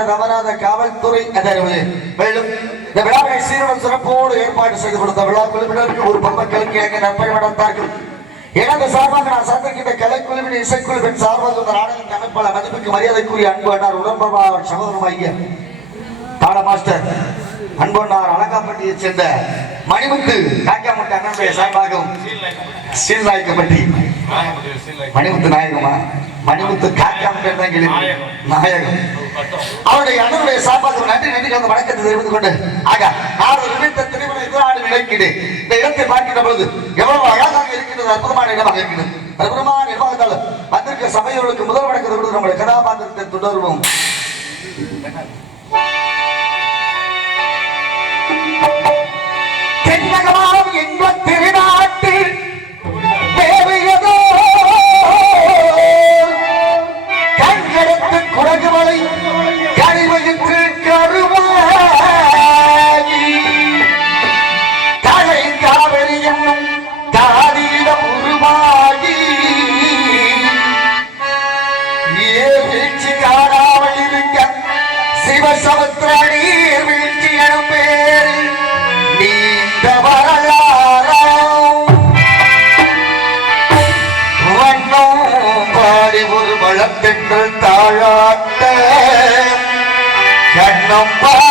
கட்டுப்பாடு தவறாத காவல்துறை அதறிவு மேலும் இந்த விழாவை சீருடன் சிறப்போடு ஏற்பாடு செய்து கொடுத்த விழா குழுவினருக்கு ஒரு பொதுமக்களுக்கு எங்க நற்பணி நடந்தார்கள் எனது சார்பாக நான் சந்திக்கின்ற கலைக்குழுவின் இசைக்குழுவின் சார்பாக இந்த நாடகத்தின் அமைப்பாளர் மதிப்புக்கு மரியாதைக்குரிய அன்பு அண்ணார் உடன்பா சகோதரம் ஐயா தாள மாஸ்டர் அன்பொன்னார் அலங்காப்பட்டியைச் சேர்ந்த மணிமுத்து காக்காமுட்டு அண்ணனுடைய சார்பாகவும் சீர்நாயக்கப்பட்டி மணிமுத்து நாயகமா? மணிமுத்து காக்காமுட்டு தான் கேள்வி. நாயகம். அவருடைய அண்ணனுடைய சார்பாக நன்றி நன்றி அந்த வணக்கத்தை தெரிவித்துக் கொண்டு ஆக ஆறு நிமித்த திருமண எதிராடு நினைக்கிறேன் இந்த இடத்தை பார்க்கின்ற பொழுது எவ்வளவு அழகாக இருக்கின்றது அற்புதமான இடமாக இருக்கிறது அற்புதமான நிர்வாகத்தால் வந்திருக்க சபையோருக்கு முதல் வணக்கத்தை கொடுத்து நம்முடைய கதாபாத்திரத்தை தொடர்வோம் தென்னகமாம் எங்கள் திருநாட்டில் கண்ணம்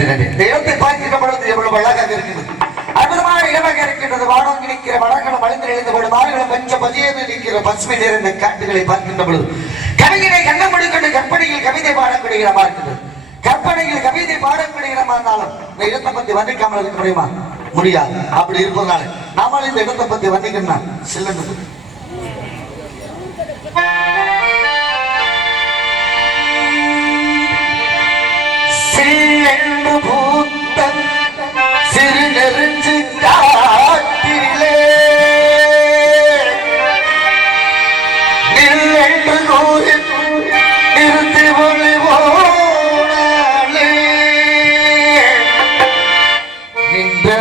நன்றி நன்றி பார்க்கின்ற பொழுது எவ்வளவு அழகாக இருக்கிறது அற்புதமான இடமாக இருக்கின்றது. வானம் நிற்கிற வடங்களும் அழிந்து எழுந்து பொழுது மாறுகளும் பஞ்ச பதியது நிற்கிற பசுமை நிறைந்த காட்டுகளை பார்க்கின்ற பொழுது கவிஞரை கண்ணம் முடிக்கொண்டு கற்பனையில் கவிதை பாடக்கூடிய இடமா இருக்கிறது கற்பனையில் கவிதை பாடக்கூடிய இடமா இருந்தாலும் இந்த இடத்தை பத்தி வர்ணிக்காமல் இருக்க முடியுமா? முடியாது. அப்படி இருப்பதனால நாமளும் இந்த இடத்தை பத்தி வர்ணிக்கணும்னா சில்லன்னு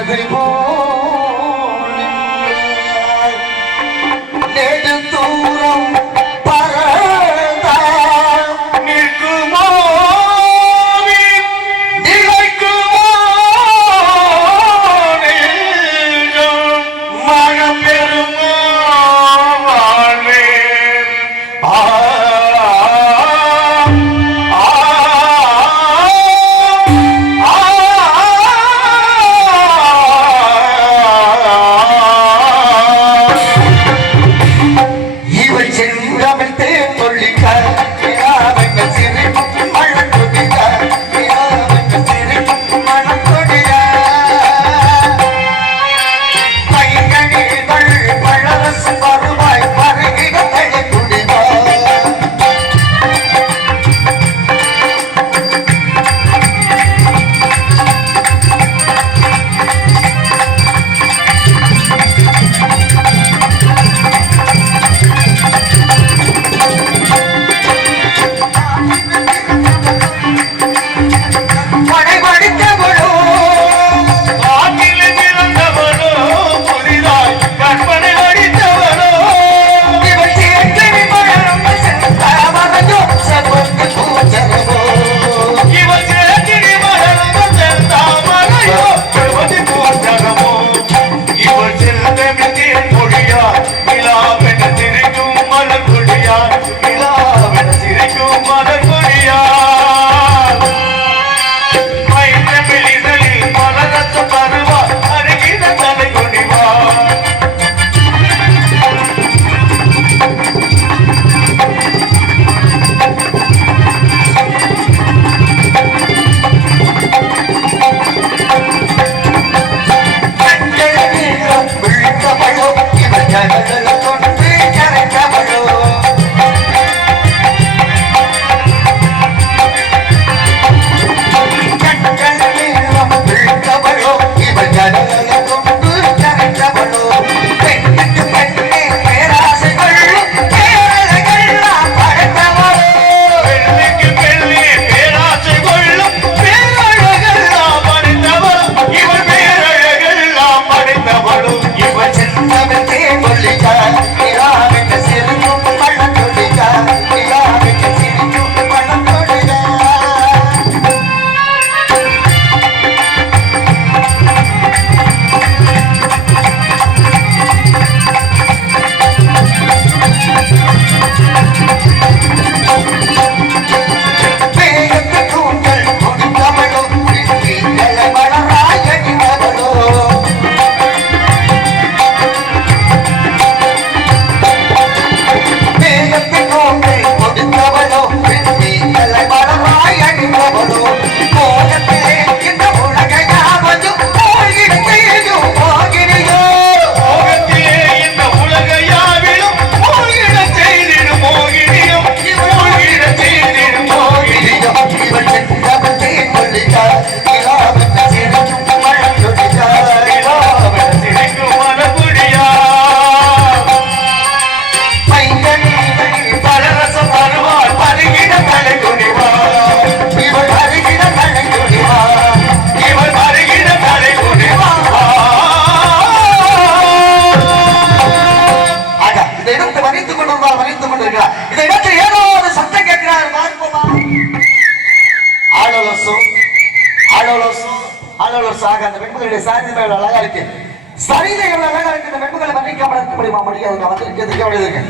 நின்றது போல் உங்களுடைய சாரி மேல அழகா இருக்கு சரிதை எவ்வளவு அழகா இருக்கு இந்த பெண்களை மன்னிக்காம இருக்க முடியுமா முடியாது நான் வந்திருக்கிறதுக்கு அப்படி இருக்கேன்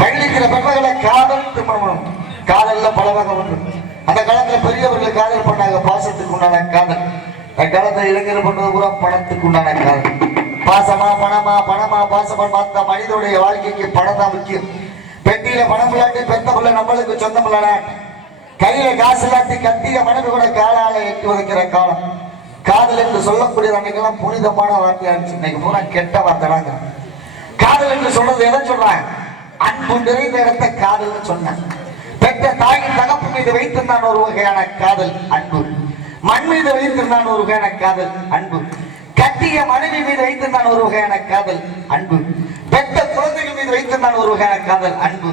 பள்ளிக்கிற பெண்களை காதல் திருமணம். காதல்ல பல வகை உண்டு. அந்த காலத்துல பெரியவர்கள் காதல் பண்ணாங்க பாசத்துக்கு உண்டான காதல். அந்த காலத்துல இளைஞர் பண்ணது பூரா பணத்துக்கு உண்டான காதல். பாசமா பணமா பணமா பாசமா பார்த்த மனிதனுடைய வாழ்க்கைக்கு பணம் தான் முக்கியம். பெட்டியில பணம் விளையாட்டு பெத்த பிள்ளை நம்மளுக்கு சொந்தம் இல்லைனா கையில காசு இல்லாட்டி கத்திய மனைவி கூட காலால எட்டி உதைக்கிற காலம். காதல் என்று சொல்லக்கூடிய அன்னைக்கெல்லாம் புனிதமான வார்த்தையா இருந்துச்சு. இன்னைக்கு பூரா கெட்ட வார்த்தைடாங்க காதல் என்று சொல்றது எதை சொல்றாங்க அன்பு நிறைந்த இடத்தை காதல்னு சொன்னேன். பெற்ற தாயின் தகப்பு மீது வைத்திருந்தான் ஒரு வகையான காதல் அன்பு. மண் மீது வைத்திருந்தான் ஒரு வகையான காதல் அன்பு. கட்டிய மனைவி மீது வைத்திருந்தான் ஒரு வகையான காதல் அன்பு. பெற்ற குழந்தைகள் மீது வைத்திருந்தான் ஒரு வகையான காதல் அன்பு.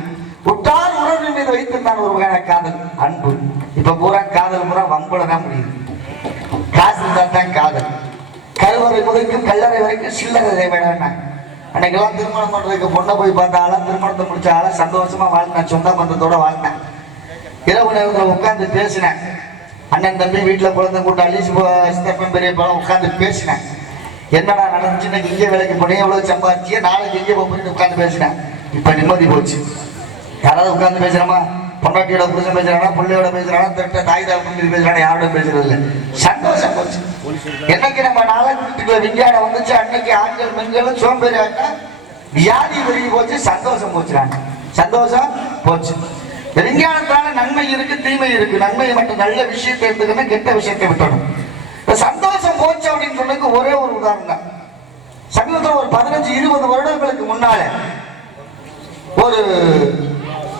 உற்றார் உறவு மீது வைத்திருந்தான் ஒரு வகையான காதல் அன்பு. இப்ப பூரா காதல் பூரா வம்புல தான் முடியுது. காசு தான் காதல் கருவறை முதற்கும் கல்லறை வரைக்கும் சில்லறை வேணாம் அன்னைக்கெல்லாம் திருமணம் பண்றதுக்கு பொண்ணை போய் பார்த்தாலும் திருமணத்தை முடிச்சாலும் சந்தோஷமா வாழ்ந்தேன் சொந்த பந்தத்தோட வாழ்ந்தேன். இரவு நேரத்தில் உட்காந்து பேசினேன். அண்ணன் தம்பி வீட்டில் குழந்தை கூட்டாளி சித்தப்பன் பெரிய பழம் உட்காந்து பேசினேன். என்னடா நடந்துச்சு இன்னைக்கு இங்கே வேலைக்கு போனேன் எவ்வளவு சம்பாதிச்சியே நாளைக்கு இங்கே போய் உட்காந்து பேசினேன். இப்ப நிம்மதி போச்சு. யாராவது உட்காந்து பேசுகிறோமா பொண்டாட்டியோட புருஷன் பேசுறானா பிள்ளையோட பேசுறானா திட்ட தாய் தாய் பேசுறானா யாரோட பேசுறது இல்லை. சந்தோஷம் போச்சு. என்னைக்கு நம்ம நாளைக்கு விஞ்ஞானம் வந்துச்சு அன்னைக்கு ஆண்கள் பெண்களும் சோம்பேறி ஆட்டா வியாதி பெருகி போச்சு சந்தோஷம் போச்சுறாங்க சந்தோஷம் போச்சு. இந்த விஞ்ஞானத்தால நன்மை இருக்கு தீமை இருக்கு. நன்மை மட்டும் நல்ல விஷயத்தை எடுத்துக்கணும் கெட்ட விஷயத்தை விட்டணும் சந்தோஷம் போச்சு அப்படின்னு சொன்னதுக்கு ஒரே ஒரு உதாரணம் தான். சமீபத்தில் ஒரு பதினஞ்சு இருபது வருடங்களுக்கு முன்னால ஒரு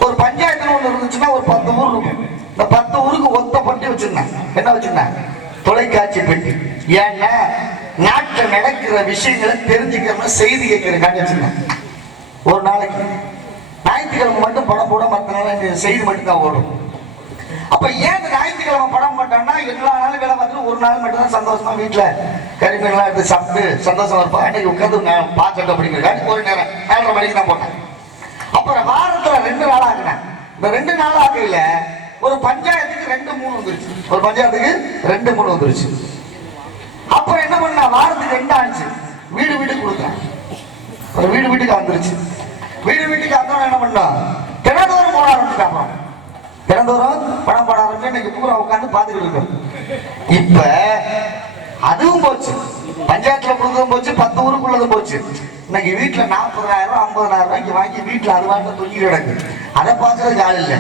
ஒரு பஞ்சாயத்துன்னு ஒண்ணு இருந்துச்சுன்னா ஒரு பத்து ஊர் இருக்கும். இந்த பத்து ஊருக்கு ஒத்த பட்டி வச்சிருந்தேன். என்ன வச்சிருந்தேன்? தொலைக்காட்சி பெட்டி. ஏன்னா நாட்டில் நடக்கிற விஷயங்களை தெரிஞ்சுக்கணும் செய்தி கேட்கறதுக்காண்டி வச்சிருந்தேன். ஒரு நாளைக்கு. ஞாயிற்றுக்கிழமை மட்டும் படம் போட மற்ற நாள் இந்த செய்தி மட்டும் தான் ஓடும். அப்ப ஏன் ஞாயிற்றுக்கிழமை படம் போட்டோம்னா எல்லா நாளும் வேலை பார்த்துட்டு ஒரு நாள் மட்டும் தான் சந்தோஷமா வீட்டுல கறிமீன்லாம் எடுத்து சாப்பிட்டு சந்தோஷமா இருப்போம் அன்னைக்கு உட்காந்து நான் பார்த்துட்டு அப்படிங்கிறக்காண்டி ஒரு நேரம். ஏழரை மணிக்கு தான் போட்டேன். அப்புறம் வாரத்துல ரெண்டு நாள் இந்த ரெண்டு நாள் ஆகையில ஒரு பஞ்சாயத்துக்கு ரெண்டு மூணு வந்துருச்சு. ஒரு பஞ்சாயத்துக்கு ரெண்டு மூணு வந்துருச்சு. அப்புறம் என்ன பண்ண வாரத்துக்கு ரெண்டு ஆச்சு வீடு வீட்டுக்கு கொடுத்தேன் ஒரு வீடு வீட்டுக்கு வந்துருச்சு. வீடு வீட்டுக்கு வந்தவன் என்ன பண்ணா தினந்தோறும் போட ஆரம்பிச்சுட்டான் அப்புறம் தினந்தோறும் படம் போட ஆரம்பிச்சு இன்னைக்கு பூரா உட்காந்து பார்த்துக்கிட்டு இருக்கோம். இப்ப அதுவும் போச்சு. பஞ்சாயத்துல கொடுத்ததும் போச்சு பத்து ஊருக்குள்ளதும் போச்சு. இன்னைக்கு வீட்டில் நாற்பதாயிரம் ஐம்பதாயிரம் ரூபாய்க்கு வாங்கி வீட்டில் அது தூங்கி கிடக்கு. அதை பார்க்கறதுக்கு ஆள் இல்லை.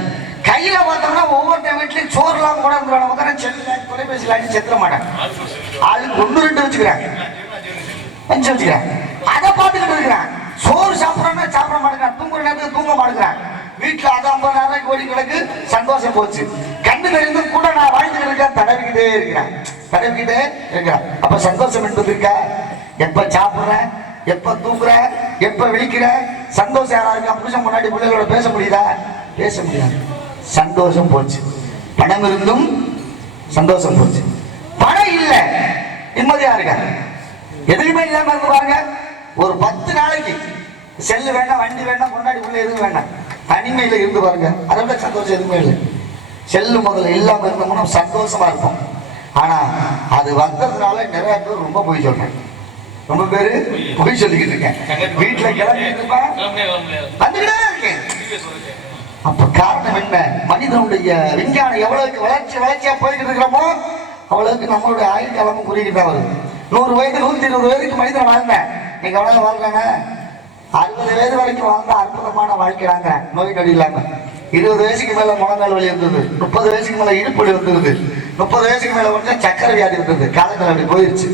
கையில் பார்த்தோம்னா ஒவ்வொருத்த வீட்லையும் சோறுலாம் கூட இருந்து உட்கார செல்ல தொலைபேசியில் அடி செத்துற மாட்டேன். ஆளுக்கு ஒன்று ரெண்டு வச்சுக்கிறாங்க பெஞ்சு வச்சுக்கிறேன். அதை பார்த்துக்கிட்டு இருக்கிறேன். சோறு சாப்பிடறேன்னா சாப்பிட மாட்டேங்கிறான். தூங்குற நேரத்துக்கு தூங்க மாட்டேங்கிறான். வீட்டில் அது ஐம்பதாயிரம் கோடி கிடக்கு. சந்தோஷம் போச்சு. கண்ணு தெரிந்து கூட நான் வாழ்ந்துட்டு இருக்கேன். தடவிக்கிட்டே இருக்கிறேன். தடவிக்கிட்டே இருக்கிறேன். அப்போ சந்தோஷம் என்பது இருக்கா? எப்போ சாப்பிடுறேன்? எப்ப தூக்குற எப்ப விழிக்கிற? சந்தோஷம் யாரா இருக்கா புருஷன் முன்னாடி பிள்ளைகளோட பேச முடியுதா? பேச முடியாது. சந்தோஷம் போச்சு. பணம் இருந்தும் சந்தோஷம் போச்சு. பணம் இல்லை. நிம்மதியா இருக்க. எதுவுமே இல்லாம இருந்து பாருங்க. ஒரு பத்து நாளைக்கு செல்லு வேண்டாம் வண்டி வேண்டாம் முன்னாடி உள்ள எதுவும் வேண்டாம். தனிமையில இருந்து பாருங்க. அதை விட சந்தோஷம் எதுவுமே இல்லை. செல்லு முதல்ல இல்லாம இருந்தோம்னா சந்தோஷமா இருப்போம் ஆனா அது வந்ததுனால நிறைய பேர் ரொம்ப போய் சொல்றேன் ரொம்ப பேரு போய் சொல்லிக்கிட்டு இருக்கேன். வீட்டுல கிளம்பிட்டு இருக்கேன். அப்ப காரணம் என்ன? மனிதனுடைய விஞ்ஞானம் எவ்வளவுக்கு வளர்ச்சி வளர்ச்சியா போய்கிட்டு இருக்கிறோமோ அவ்வளவுக்கு நம்மளுடைய ஆயுள் காலமும் குறுகிட்டு வருது. நூறு வயது நூத்தி இருபது வயதுக்கு மனிதன் வாழ்ந்தேன். நீங்க எவ்வளவு வாழ்றாங்க அறுபது வயது வரைக்கும் வாழ்ந்த அற்புதமான வாழ்க்கைடாங்க நோய் நொடி இல்லாம. இருபது வயசுக்கு மேல முழங்கால் வலி இருந்தது. முப்பது வயசுக்கு மேல இடுப்பு இருந்தது முப்பது வயசுக்கு மேல கொஞ்சம் சக்கரை வியாதி இருந்தது. காலங்கள் அப்படி போயிருச்சு.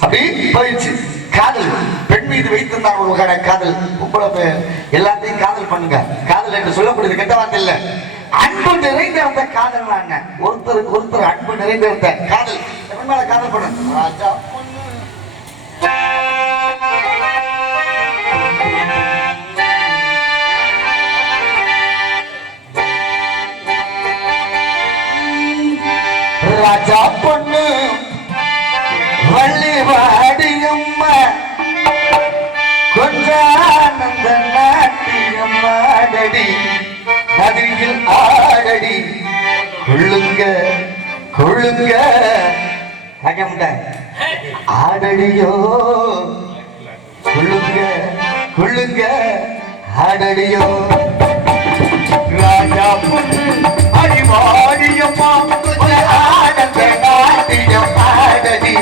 அப்படி போயிருச்சு. காதல். பெண் மீது வைத்திருந்தார் ஒரு வகையான காதல். உங்களை எல்லாத்தையும் காதல் பண்ணுங்க. காதல் என்று சொல்லக்கூடியது கெட்ட வார்த்தை இல்ல. அன்பு நிறைந்த அந்த காதல் ஒருத்தருக்கு ஒருத்தர் அன்பு நிறைந்த அந்த காதல். எவன் மேல காதல் பண்ண. ராஜா ராஜா பொண்ணு. ஆடடி மதுரையில் ஆடடி. கொள்ளுங்க கொள்ளுங்க ஆடடியோ. கொள்ளுங்க கொள்ளுங்க ஆடடியோ. ராஜா பொண்ணு அடிவாடியம்மா ஆடத்தை ஆடடி.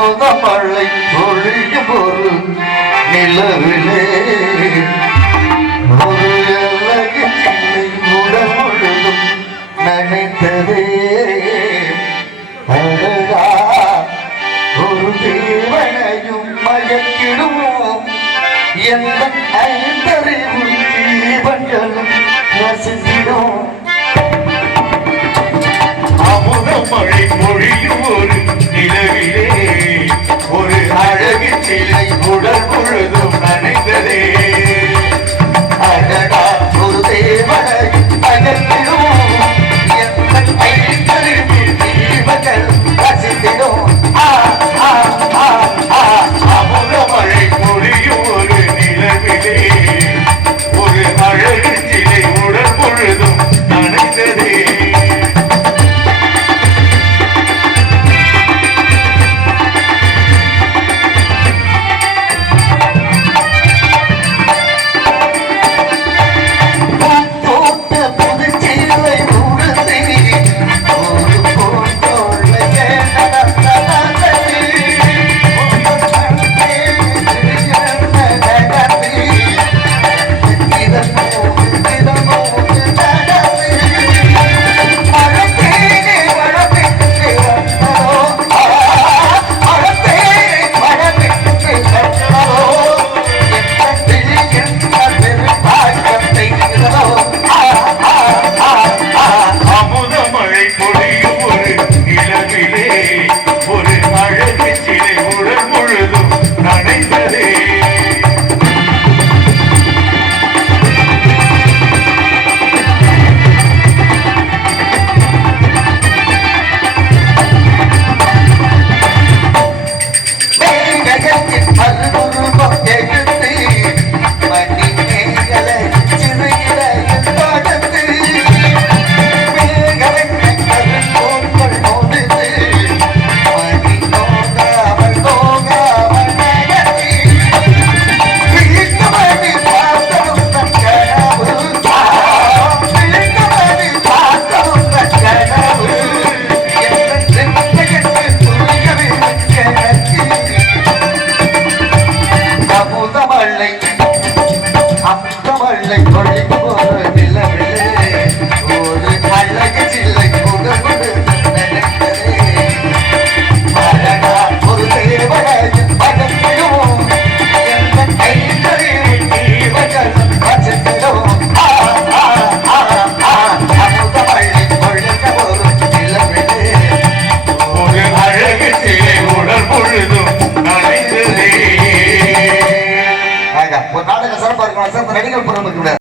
போத மழை பொழியும் பொருள் நிலவிலே. ஒரு அழகில்லை உடலுடலும் நினைத்ததே. அழகா ஒரு தேவனையும் மயக்கிடுவோம். எந்த ஐந்தறிவு தீபங்களும் வசிக்கிறோம் அமுத மழை மொழியும் ஒரு நிலவிலே. சிலை உடல் பொழுதும்